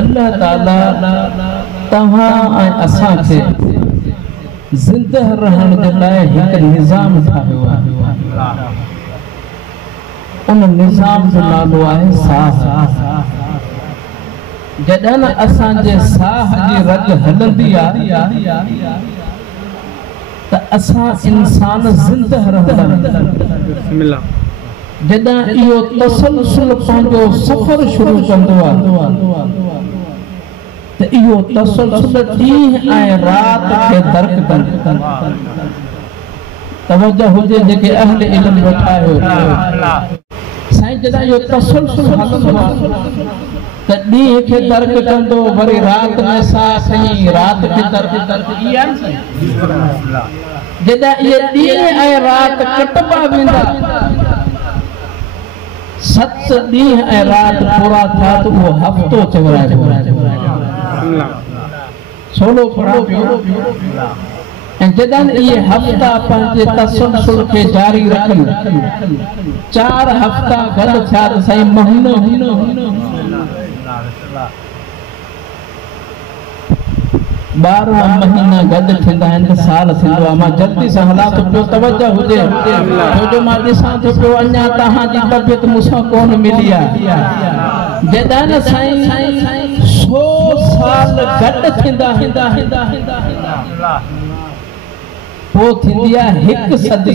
अल्लाह ताला तव्हां ऐं असां खे ज़िंदह रहण जे लाइ हिकु निज़ाम ठाहियो आहे। उन निज़ाम जो नालो आहे साह। जॾहिं न असांजे साह जी रग हलंदी आहे त असां इंसान ज़िंदह रहंदा आहियूं। जॾहिं इहो तसलसल पंहिंजो सफ़र शुरू कंदो आहे त इहो तसलसल ॾींहुं ऐं राति खे दर्क कंदो। तवज्जो हुजे जेके अहल इल्म वेठा आहियो। साईं जॾहिं इहो तसलसल हलंदो आहे त ॾींहुं खे दर्क कंदो, वरी राति में साह खईं, राति खे दर्क कंदो। जॾहिं इहे ॾींहुं ऐं राति कटबा वेंदा, 7 ॾींहं ऐं राति पूरा थिया त उहो हफ़्तो चवराइबो। 16 ऐं जॾहिं इहे हफ़्ता पंहिंजे तसलसल खे जारी रखनि, 4 हफ़्ता गॾु थिया त साईं महीनो 12 महीना गॾु थींदा आहिनि, साल थींदो आहे। मां जल्दी सां हलां थो पियो, तवज्जो हुजे, छो जो मां ॾिसां थो पियो अञा तव्हांजी तबियत मूंसां कोन मिली आहे। जॾहिं न साईं 100 साल गॾु थींदा पोइ थींदी आहे 1 सदी।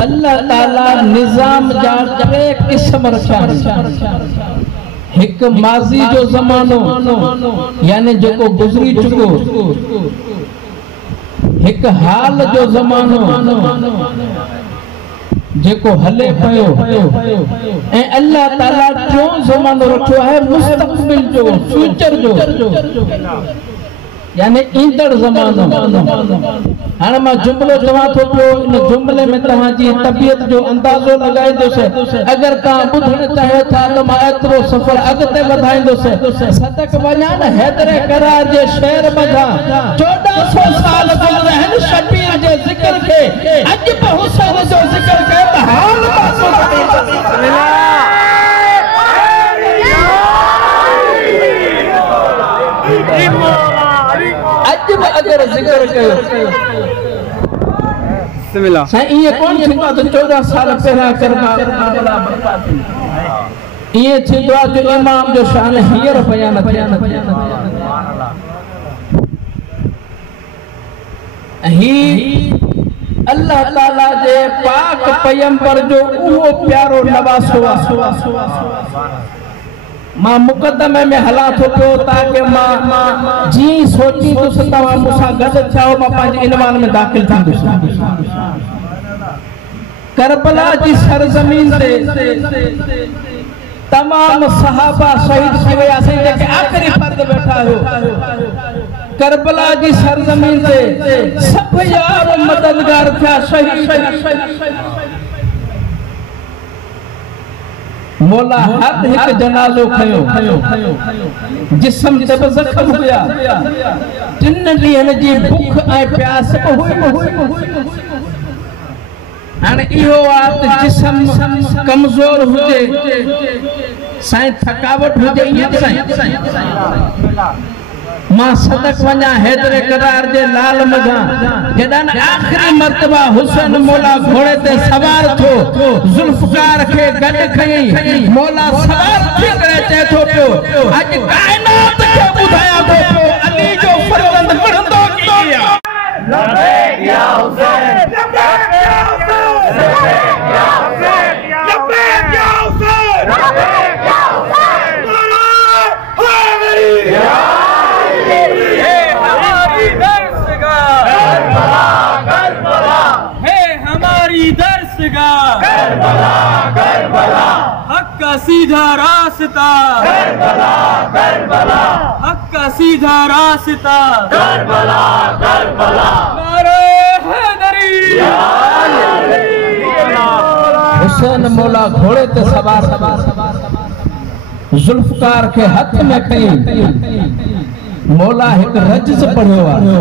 अल्लाह ताला निज़ाम जा 3 क़िस्म रखिया आहिनि। एक माज़ी जो ज़मानो यानी जेको गुज़री चुको, एक हाल जो ज़मानो जेको हले पियो, ऐं अल्लाह ताला टियों ज़मानो रखियो आहे मुस्तक़बिल जो, फ्यूचर जो, यानी ईंदड़ ज़मानो। हाणे मां जुमिलो चवां थो पियो, इन जुमिले में तव्हांजी तबियत जो अंदाज़ो लॻाईंदुसि। अगरि तव्हां ॿुधणु चाहियो था त मां एतिरो सफ़र अॻिते वधाईंदुसि। सदक वञा न हैदरे करार जे शहर मथां 1400 साल गुज़रिया आहिनि शबीर जे ज़िक्र खे। अॼु बि हुसैन जो ज़िक्र कयो त हाल अॼु बि अगरि ज़िक्र कयो साईं इएं कोन थींदो आहे त 14 साल पहिरियां करबला इएं थींदो आहे जो इमाम जो शान हींअर बयान थिया। ही अल्लाह ताला जे पाक पैगंबर जो उहो प्यारो नवासो आहे। मां मुक़दमे में हलां थो पियो ताकि मां जी सोची तो तव्हां मूंसां गॾु थिया मां पंहिंजे इनवान में दाख़िल थींदुसि। करबला जी सरज़मीन ते तमाम सहाबा शहीद थी विया। जेके आख़िरी फर्द वेठा हो करबला जी सरज़मीन ते सभु यार मददगार थिया, शहीद। मौला हर एक जनाज़ो खयो, जिस्म ते बि ज़ख़्म हुया। 3 ॾींहंनि जी भुख ऐं प्यास हुई। हाणे इहो आहे त जिस्म कमज़ोर हुजे, साईं थकावट हुजे, ईअं साईं मां सदक वञा हैदरे करार जे लाल मथां जॾहिं आख़िरी मर्तबा हुसैन मौला घोड़े ते सवार थियो, ज़ुल्फ़कार खे गॾु खईं, मौला सवार थी करे चए थो पियो अॼु काइनात खे ॿुधायां थो पियो अली जो फर्ज़ंद पढ़ंदो कीअं आहे। लबैक या हुसैन, लबैक या हुसैन, लबैक या हुसैन, लबैक या हुसैन, लबैक या हुसैन। करबला करबला हक का सीधा रास्ता, करबला करबला हक का सीधा रास्ता, करबला करबला नारे हैदरी या अली। हुसैन मौला घोड़े ते सवार ज़ुल्फ़कार के हथ में खई, मौला एक रज्ज़ पढ़ियो आहे।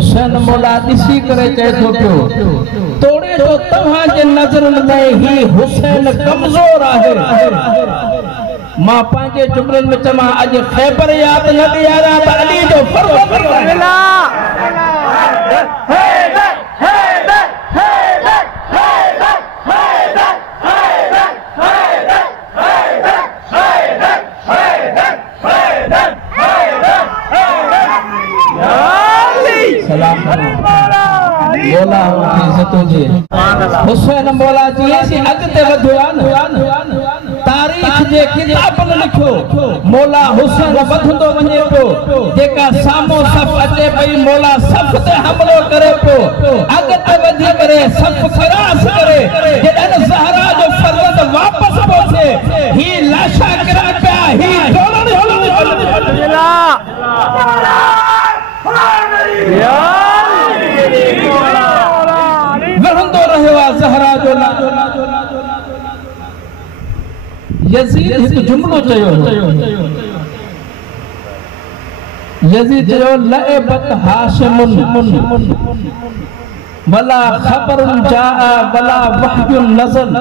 हुसैन मौला ॾिसी करे चए थो पियो तोड़े तो तव्हां जे नज़रनि में ही हुसैन कमज़ोर आहे मां पंहिंजे जुमलनि में चवां अॼु ख़ैबर याद न ॾियारां त अली जो फर्ज़ आहे मौला इज़्ज़तों जी हुसैन मौला जी से अॻिते वधियो आहे न तारीख़ जे किताबनि लिखियो मौला हुसैन वधंदो वञे पियो जेका साम्हूं सफ़ अचे पई मौला सफ़ ते हमलो करे पियो अॻिते वधी करे सफ़ ख़रास करे जॾहिं ज़हरा जो फर्ज़ंद वापसि पहुचे ही लाशा किरा पिया ही वहंदो रहियो आहे ज़हरा जो यज़ीद हिकु जुमलो चयो यज़ीद चयो लअबत हाशिमुन वला ख़बरुन जाअ वला वहयुन नज़ल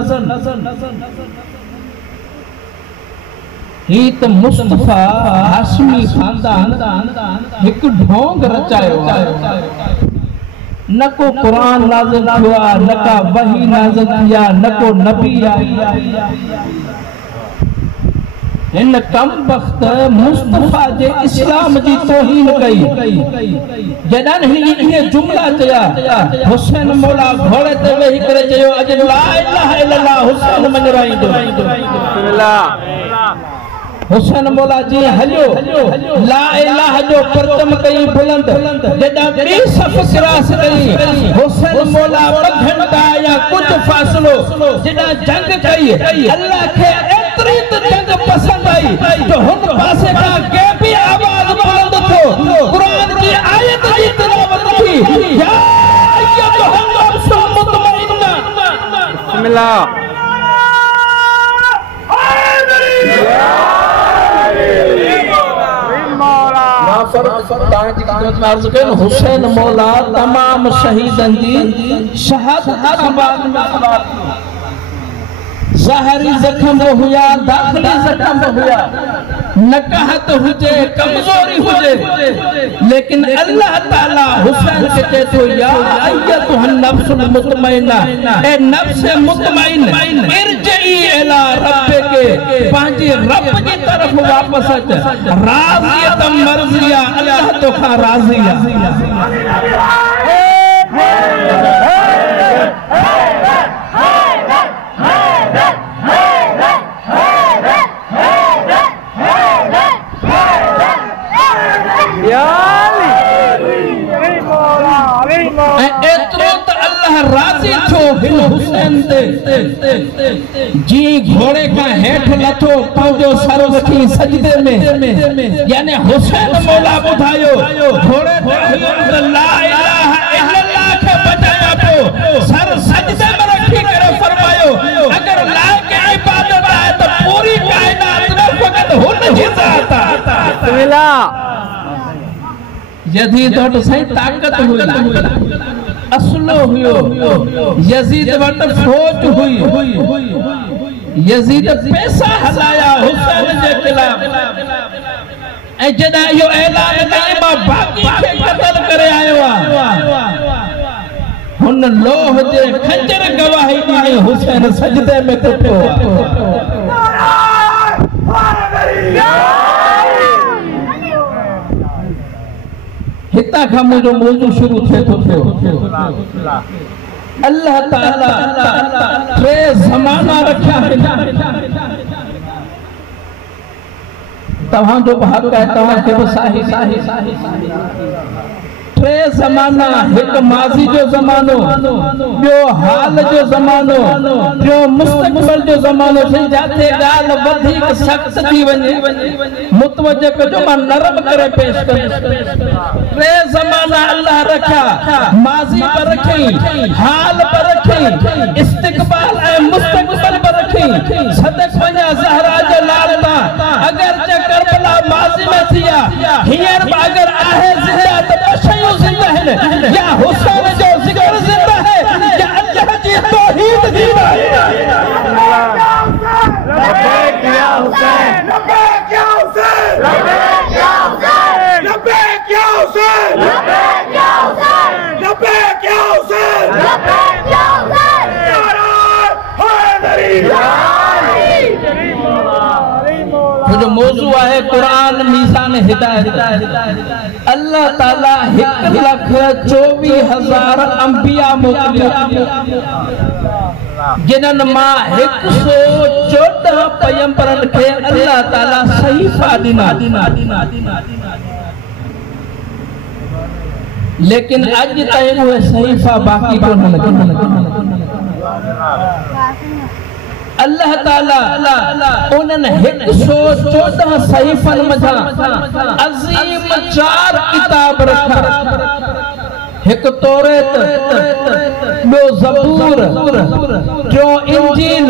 ही त मुस्तफा हाशिमी खानदान हिकु ढोंग रचायो आहे न को कुरान नाज़िल थियो आहे न का वही नाज़िल थी आहे न को नबी आई इन कम वक्त मुस्तफा जे इस्लाम जी तौहीन कई जॾहिं इहे जुमला चया हुसैन मौला घोड़े ते वेही करे चयो अॼु ला इलाहा इल्लल्लाह हुसैन मंझराईंदो हुसैन मौला जी हलियो ला इलाहा जो परचम कई बुलंद जॾहिं ॿी सफ़ क्रॉस कई हुसैन मौला ॿ घंटा या कुझु फ़ासिलो जॾहिं जंग कई अल्लाह खे एतिरी त जंग पसंद आई जो हुन पासे खां कंहिं बि आवाज़ बुलंद थियो क़ुरान जी आयत जी तिलावत थी या अय्युहन नफ्सुल मुतमइन्ना बिस्मिल्लाह हुसैन मौला तमाम शहीदन जी शहादत ज़ाहिरी ज़ख्म हुया दाख़िली ज़ख्म हुया नकाहत हुजे कमज़ोरी हुजे लेकिन अल्लाह ताला हुसैन के चए थो या अय्युहन नफ्सुल मुतमइन्ना ए नफ्स मुतमइन इरजई इला रब्बिके पंहिंजे रब जी तरफ वापस अच राज़ियत मर्ज़िया अल्लाह तोखां राज़ी आहे राज़ी थो हिन हुसैन ते जी घोड़े का हेठ लथो पंहिंजो सर रखी सजदे में यानी हुसैन मौला ॿुधायो घोड़े ते ला इलाहा इल्लल्लाह खे बचाया पियो सर सजदे में रखी करे फरमायो अगर ला के इबादत आहे त पूरी कायनात में फ़क़त हुन जी ज़ात आहे बिस्मिल्लाह यज़ीद वटि सही ताक़त हुई असलो हुयो यज़ीद वटि फौज हुई यज़ीद पैसा हलाया हुसैन जे खिलाफ ऐं जॾहिं इहो ऐलान कई मां बाक़ी खे क़त्ल करे आयो आहियां हुन लोह जे खंजर गवाही ॾिनी हुसैन सजदे में टुटो हिता खां मुंहिंजो मौजू शुरू थिए थो पियो अल्लाह ताला टे ज़माना रखिया आहिनि तव्हांजो हक़ आहे तव्हांखे बि साही टे ज़माना हिकु माज़ी जो ज़मानो ॿियो हाल जो ज़मानो ॿियो मुस्तक़बिल जो ज़मानो जिथे ॻाल्हि वधीक सख़्त थी वञे मुतवजह कजो मां नरम करे पेश कंदुसि टे ज़माना अल्लाह रखिया माज़ी पर रखी हाल पर रखी इस्तक़बाल ऐं मुस्तक़बिल पर रखी सदक वञा ज़हरा जे लाल तां अगरचे करबला माज़ी में थिया हींअर अगर आहे ज़िंदा त ॿ शयूं ज़िंदा आहिनि, या हुसैन जो ज़िक्र ज़िंदा है, या अल्लाह जी तौहीद ज़िंदा है। लब्बैक या हुसैन, लब्बैक या हुसैन, लब्बैक या हुसैन, लब्बैक या हुसैन, लब्बैक या हुसैन, लब्बैक या हुसैन, लब्बैक या हुसैन। नारा हैदरी। जो मौजू है कुरान मीज़ान हिदायत। अल्लाह ताला 1,24,000 अंबिया मोकिलिया, जिन्हनि मां 114 पैगंबरनि खे अल्लाह ताला सहीफ़ा ॾिना, लेकिन अॼु ताईं उहे सहीफ़ा बाक़ी कोन्हनि। अल्लाह ताला उन्हनि 114 सहीफ़नि मथां अज़ीम 4 किताब रखा, हिकु तौरेत, ॿियो ज़बूर, टियों इंजील,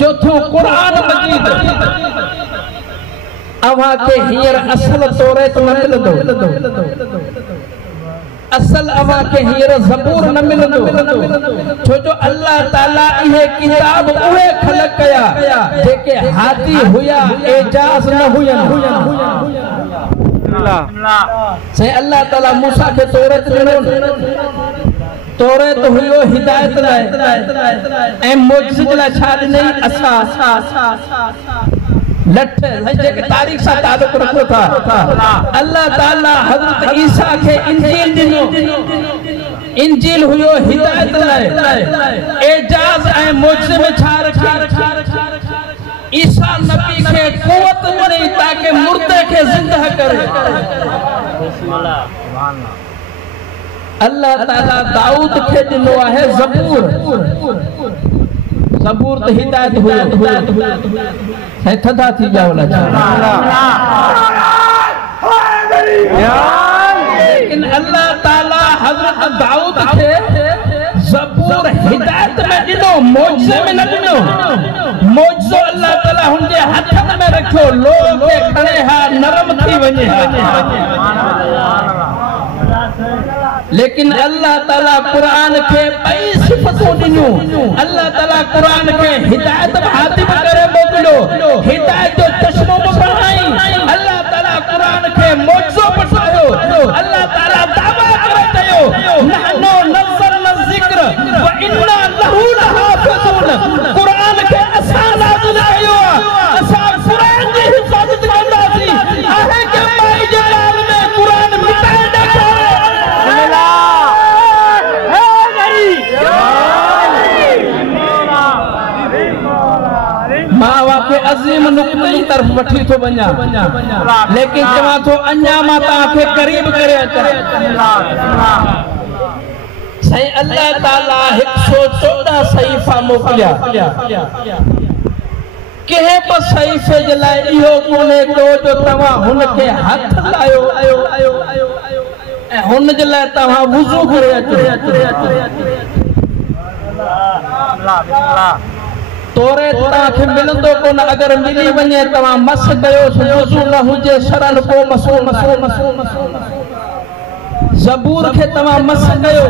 चौथों कुरान मजीद। अव्हां खे हींअर असल तौरेत न मिलंदो, असल अव्हां खे हींअर ज़बूर न मिलंदो, छो जो अल्लाह ताला इहे किताब उहे ख़लक़ कया जेके हादी हुया, एजाज़ न हुयनि। साईं अल्लाह ताला मूसा खे तौरेत ॾिनो, तौरेत हुयो हिदायत लाइ, ऐं मुअजिज़े लाइ छा ॾिनई? असा लठ, जेके तारीख़ सां तालुक़ रखो था। अल्लाह ताला हज़रत ईसा खे इंजील ॾिनो, इंजील हुयो हिदायत लाइ, एजाज़ ऐं मुअजिज़े में छा रखी? ईसा नबी खे क़ुवत ॾिनी ताकि मुर्दे खे ज़िंदा करे। अल्लाह ताला दाऊद खे ॾिनो आहे ज़बूर, ज़बूर त हिदायत हुयो। ऐं थधा थी विया वला, लेकिन अल्लाह ताला हज़रत दाऊद खे ज़बूर हिदायत में ॾिनो, मुअजिज़े में न ॾिनो। मुअजिज़ो अल्लाह ताला हुनजे हथनि में रखियो, लोह खे खणे हा नरम थी वञे हा। लेकिन अल्लाह ताला कुरान खे ॿई सिफ़तूं ॾिनियूं। अल्लाह ताला कुरान खे हिदायत हातिम करे मोकिलियो, हिदायत जो चश्मो पढ़ाई। अल्लाह ताला कुरान खे मुअजिज़ो पढ़ायो। अल्लाह ताला दावा करे चयो, नहनु नज़्ज़लना ज़िक्र व इन्ना लहू लहाफ़िज़ून। कुरान खे असां नाज़िल कयो, असां कुरान जी हिफ़ाज़त कंदासीं। आहे के माई जे लाल में कुरान मिटाए ॾेखारे। मां वाके अज़ीम नुक़्ते जी तरफ़ वठी थो वञा, लेकिन चवां थो अञा मां तव्हांखे क़रीब करे अचां। साईं अल्लाह ताला 114 सहीफ़ा मोकिलिया, कंहिं बि सहीफ़े जे लाइ इहो कोन्हे को जो तव्हां हुनखे हथ लायो ऐं हुन जे लाइ तव्हां वुज़ू करे अचो। तौरेत तव्हांखे मिलंदो कोन, अगरि मिली वञे तव्हां मस कयो, वुज़ू न हुजे शरण को मसो। ज़बूर खे तव्हां मस कयो,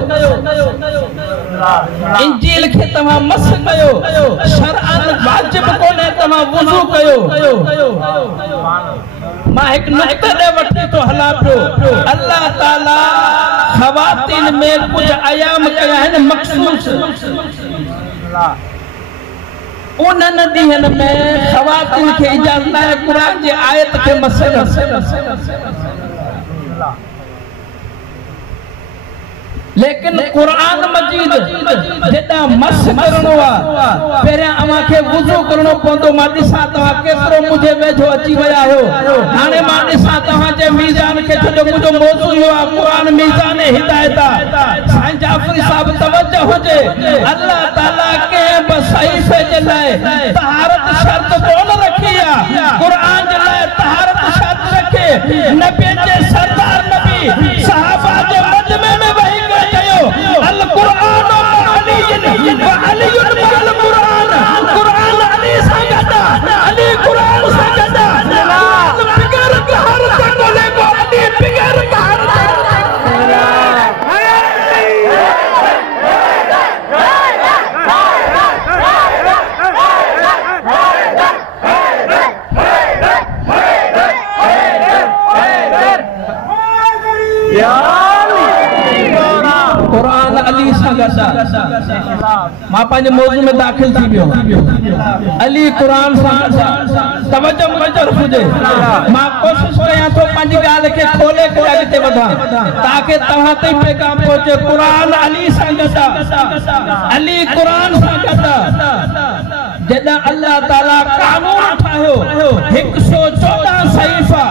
इंजील खे तव्हां मस कयो, शरअन वाजिब कोन्हे तव्हां वुज़ू कयो। मां हिकु नुक़्ते ॾे वठी थो हलां पियो। अल्लाह ताला ख़वातीन में कुझु अयाम कया आहिनि मख़सूस। उन्हनि ॾींहनि में ख़वातीन खे इजाज़त आहे कुरान जी आयत खे मस लेकिन कुरान मजीद जेॾा मस करणो आहे, पहिरियां अव्हां खे वुज़ू करणो पवंदो। मां ॾिसां तव्हां केतिरो मुंहिंजे वेझो अची विया आहियो। हाणे मां ॾिसां तव्हांजे मीज़ान खे, छो जो मुंहिंजो मौज़ू इहो आहे कुरान मीज़ान हिदायत आहे। साईं जाफ़री साहब तवज्जो हुजे, अल्लाह ताला कंहिं बि सहीफ़े जे लाइ तहारत शर्त कोन रखी आहे। कुरान जे लाइ तहारत शर्त रखे। नबी जे सरदार नबी सहाबा जे मजमे में वही अल कुरान अली व अली मल कुरान, कुरान अली सां गॾु, अली कुरान सां गॾु। बिगर कहर ते कोले को अली बिगर कहर मां पंहिंजे मौजू में दाख़िल थी वियो। अली क़ुरान सां तवज्जो मुंहिंजो हुजे। मां कोशिश कयां थो पंहिंजी ॻाल्हि खे खोले करे अॻिते वधां ताकि तव्हां ताईं पैगाम पहुचे। क़ुरान अली सां गॾु, अली क़ुरान सां गॾु। जॾहिं अल्लाह ताला कानून ठाहियो 114 सहीफ़ा,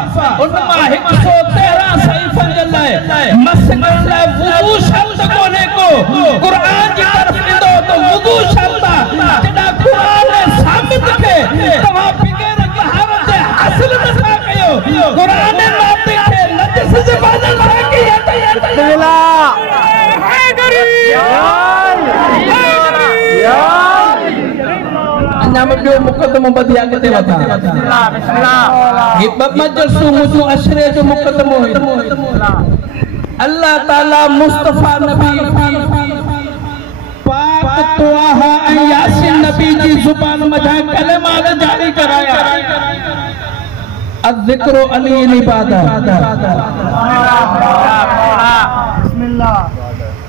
उनमां 113 सहीफ़नि जे लाइ मस करण लाइ वुज़ू शर्त कोन्हे को। क़ुरान जी तरफ़ ईंदो त वुज़ू शर्त आहे। जॾहिं क़ुरान साबित खे तव्हां बग़ैर तहारत जे हासिल नथा कयो, क़ुरान नातिक़ खे नजस जे बादल सां कयो। ॿियो मुक़दमो ॿधी अॻिते वधां। ही ॿ मजलिसूं मुंहिंजूं अशरे जो मुक़दमो हुयो। अल्लाह ताला मुस्तफ़ा नबी पाक तोहा ऐं यासीन नबी जी ज़ुबान मथां कलमात जारी कराया। अज़िक्रो अली इबादत।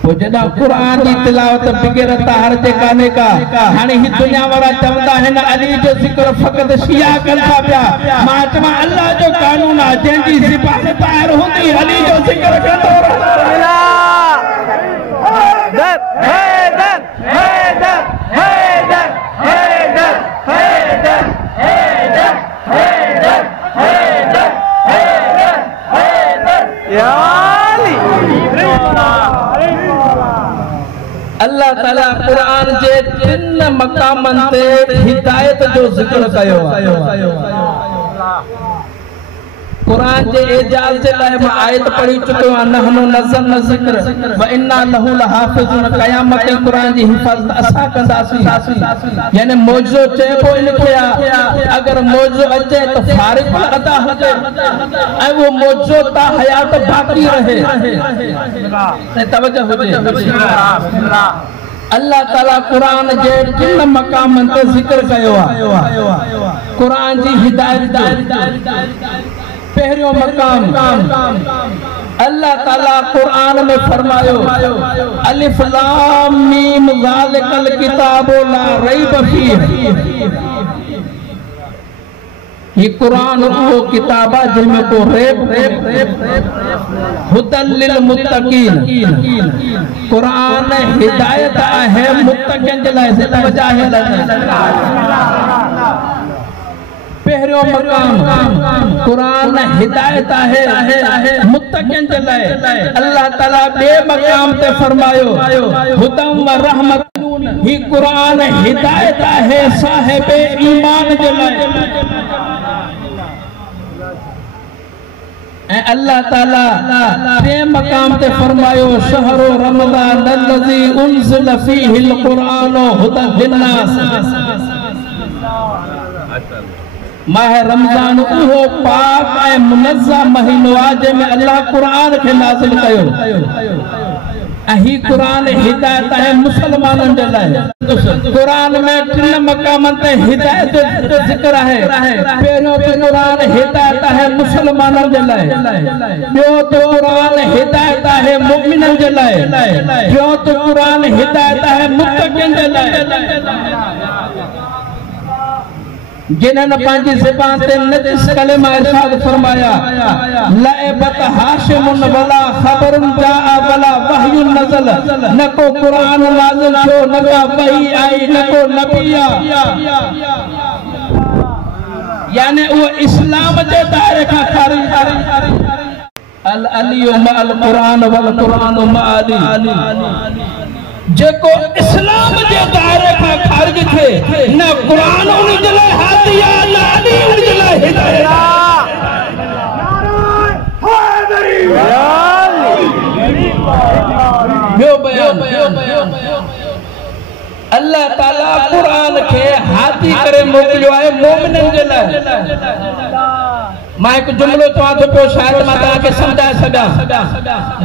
जॾहिं क़ुरान जी तिलावत बग़ैर ताहर जे कान्हे का। हाणे ही दुनिया वारा चवंदा आहिनि अली जो ज़िक्र फ़क़ति शिया कनि था पिया। मां चवां अल्लाह जो कानून आहे जंहिंजी ज़ुबान ताहिर हूंदी अली जो ज़िक्र कंदो अल्लाह ताला क़ुरान जे 3 मक़ामनि ते हिदायत जो ज़िक्र कयो आहे। क़ुरान जे एजाज़ जे लाइ मां आयत पढ़ी चुकियो आहियां, नहनु नज़्ज़लना ज़िक्र व इन्ना लहू लहाफ़िज़ून। क़यामत ताईं क़ुरान जी हिफ़ाज़त असां कंदासीं। यानी मौजो चइबो इनखे आहे अगर मौजो अचे त फारिग अदा हुजे ऐं वो मौजो ता हयात बाक़ी रहे। तवज्जो हुजे। अल्लाह ताला क़ुरान जे 3 मक़ामनि ते ज़िक्र कयो आहे। क़ुरान जी हिदायत पहिरियों मकाम अल्लाह ताला क़ुरान में फरमायो अलिफ लाम मीम ज़ालिकल किताबु ला रैब फीह। ये क़ुरान वो किताब है जिसमें को हुदल लिल मुत्तकीन। क़ुरान हिदायत है मुत्तकीन के लाए। से तवज्जो है। पहिरियों मकाम क़ुरान हिदायत है मुत्तकीन के लाए। अल्लाह ताला बे मकाम ते फरमायो हुदम व रहमत। ही क़ुरान हिदायत है साहिब ईमान के लाए। अल्लाह ताला बे मकाम ते फरमायो शहरो रमज़ान अल्लज़ी उनज़िल फ़ीहिल क़ुरान हुदन लिन्नास। माह रमज़ान उहो पाक ऐं मुनज़्ज़म महीनो आहे जंहिंमें अल्लाह क़ुरान खे नाज़िल कयो। ऐं ही क़ुरान हिदायत है मुसलमाननि जे लाइ। क़ुरान में 3 मक़ामनि ते हिदायत जो ज़िक्र आहे। पहिरियों त क़ुरान हिदायत है मुसलमाननि जे लाइ। ॿियो त क़ुरान हिदायत है मुमिननि जे लाइ। टियों त क़ुरान हिदायत है मुत्तक़ीन जे लाइ। जिन्होंने पांची ज़बान ते नजिस कलिमा इरशाद फरमाया लअबत हाशिमुन वला खबरुन जाअ वला वहयुन नज़ल। न को क़ुरान नाज़िल थियो, न का वही आई, न को नबी आ। यानी वो इस्लाम जे दायरे खां ख़ारिज। अल अलियो मअल क़ुरान वल क़ुरान मअली। जेको इस्लाम जे दायरे खां ख़ारिज थे न क़ुरान उन जे लाइ हादी आहे न अली उन जे लाइ हिदायत ॿियो बयान अल्लाह ताला क़ुरान खे हादी करे मोकिलियो आहे मोमिननि जे लाइ। मां एक जुमलो चवां थो पियो शायद मां तव्हांखे सम्झाए सघां।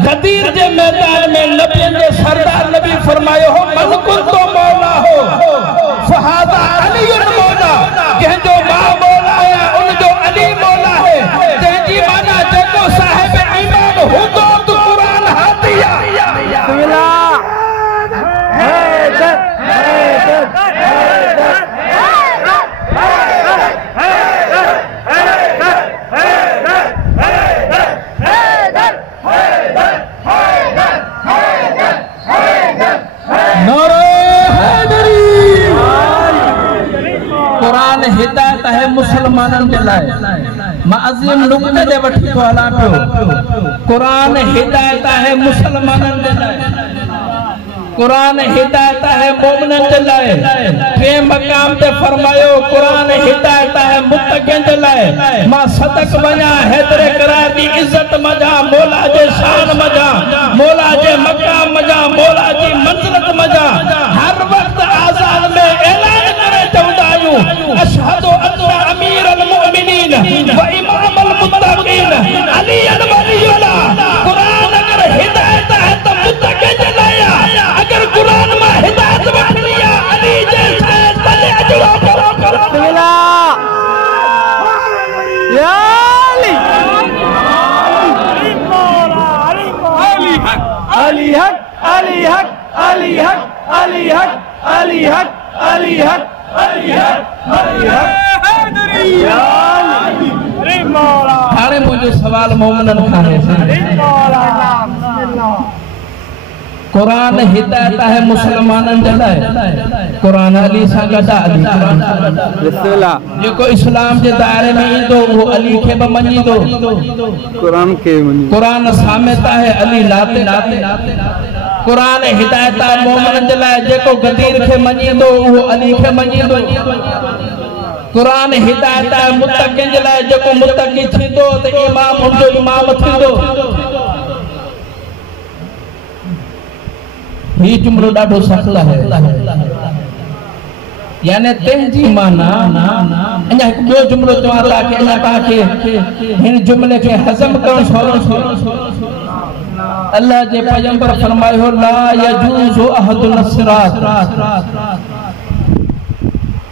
गदीर जे मैदान में नबियनि जो सरदार नबी फरमायो हो मन कुंतो मौला हो फहादा अलीयुन मौला। जंहिंजो मां मौला है उनजो अली मौला है। तंहिंजी माना जेको साहिब ईमान हूंदो त क़ुरान हादी आहे। कुरान हिदायत है मुसलमानन के लाए मां अजीम नुक्ते दे वठी तो हला पियो कुरान हिदायत है मुसलमानन के लाए कुरान हिदायत है मोमिनन के लाए के मकाम पे फरमायो कुरान हिदायत है मुत्तकिन के लाए मां सदक वना हैदर करार दी इज्जत मजा मौला जे शान मजा मौला जे मकाम मजा मौला जी मंजिलत मजा हर वक्त आजाद में ऐलान करे चौदायू अशहदु अन्ना अमीर अल मुमिनीन व इमाम अल मुत्तकीन अली अल वलीउल्लाह कुरान अगर हिदायत है तो मुत्तकिन के लाया अगर कुरान में हिदायत वठनी है अली जैसा तले अजड़ा करो बिस्मिल्लाह या अली अली हक अली हक अली हक अली हक अली हक अली हक अली हक अली हक हैदरी या अली मौला हाणे मुझे सवाल मोमिनन खां है कुरान हिदायत है मुसलमानन जे लाए कुरान अली सा गदा अली बिस्मिल्लाह जेको इस्लाम जे दायरे में इंदो वो अली के ब मनी दो कुरान के मनी कुरान सामत है अली लाते कुरान हिदायत मोमिनन जे लाए जेको गदीर के मनी दो वो अली के मनी दो कुरान हिदायत मुत्तकिन जे लाए जेको मुत्तकी थींदो त इमाम हुंदो इमाम थींदो ये जुमलो डाढो सख्त है यानी तेजी माना अञा एक बो जुमलो चवाता के अञा ताके हिन जुमले के हजम करण सवलो अल्लाह जे पैगंबर फरमायो ला यजूजु अहद नसरात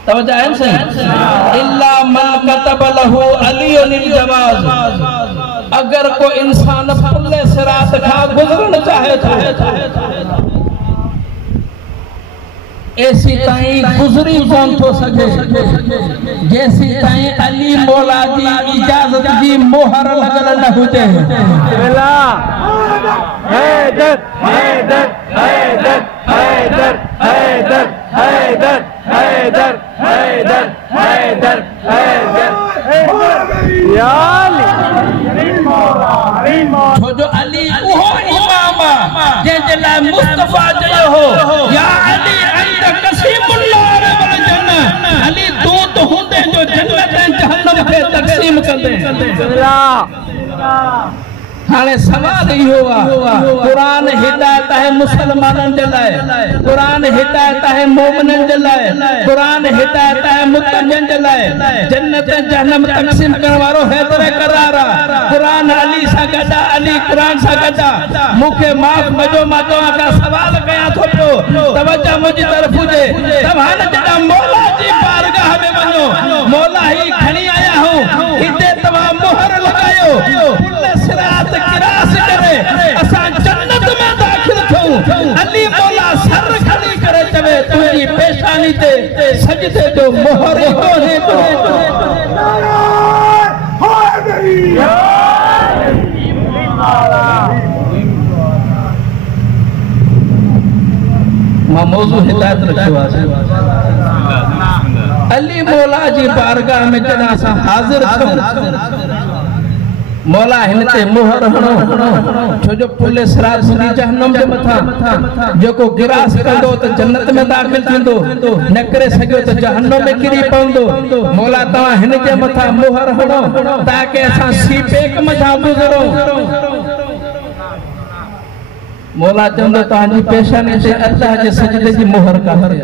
तवज्जो है सही इल्ला मन कतब लहु अलीयुल जवाज अगर को इंसान पुल्ले सिरात का गुजरन चाहे तो ऐसी ताई गुजरी कौन तो सके जैसी ताई अली मौला जी इजाजत जी मोहर लगल न हुजे हैदर हैदर हैदर हैदर हैदर हैदर हैदर हैदर हैदर हैदर या अली मौला जो अली वो इमाम जे जला मुस्तफा जयो हो या अली अली दो तो होंदे जो जन्नत ऐं जहन्नम के तक़सीम कंदे हाणे सवाल इहो आहे कुरान हिदायत है मुसलमानन जे लाए कुरान हिदायत है मोमिनन जे लाए कुरान हिदायत है मुत्तक़िन जे लाए जन्नत ऐं जहन्नम तक़सीम करण वारो हैदर करार कुरान अली सा गदा अली कुरान सा गदा मुखे माफ मजो मां तव्हां खां सवाल कयां थो पियो तवज्जो मुंहिंजी तरफ़ हुजे तव्हां जॾहिं मौला जी बारगाह में वञो मौला ही खणी आया हूं हिते तव्हां मोहर लगायो पुल सिरात किरास करे असा जन्नत में दाखिल थऊं अली मौला सर खड़ी करे चवे तुझी पेशानी ते सजदे जो मोहर कोने तो मां मौजू हिदायत रखियो आहे अली मौला जी बारगाह में जॾहिं असां हाज़िर थियूं मौला हिनते मोहर हणो छो जो पुल सिरात हूंदी जहन्नम जे मथा जेको गिरास कंदो त जन्नत में दाखिल थींदो न करे सघियो त जहन्नम में किरी पवंदो मौला तव्हां हिन जे मथा मोहर हणो ताकि असां सीपेक मथा गुज़रो मौला चवंदो तव्हांजी पेशानी ते अल्लाह जे सजदे जी मोहर काहे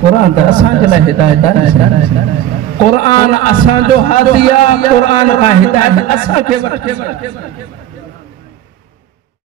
कुरान त असांजे लाइ हिदायत आहे कुरान असांजो हादिया कुरान का हिदायत असांखे वठे